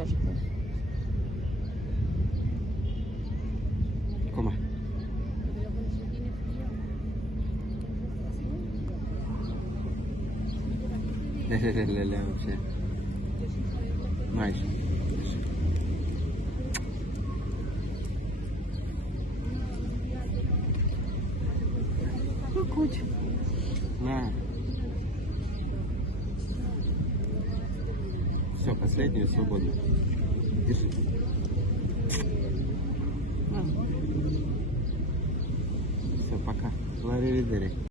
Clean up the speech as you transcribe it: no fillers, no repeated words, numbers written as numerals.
подожди. Come? Ля-ля-ля-ля вообще. Майже. Ну, куть. На. Все, последнюю свободу. Держи. Все, пока. Лари-видери.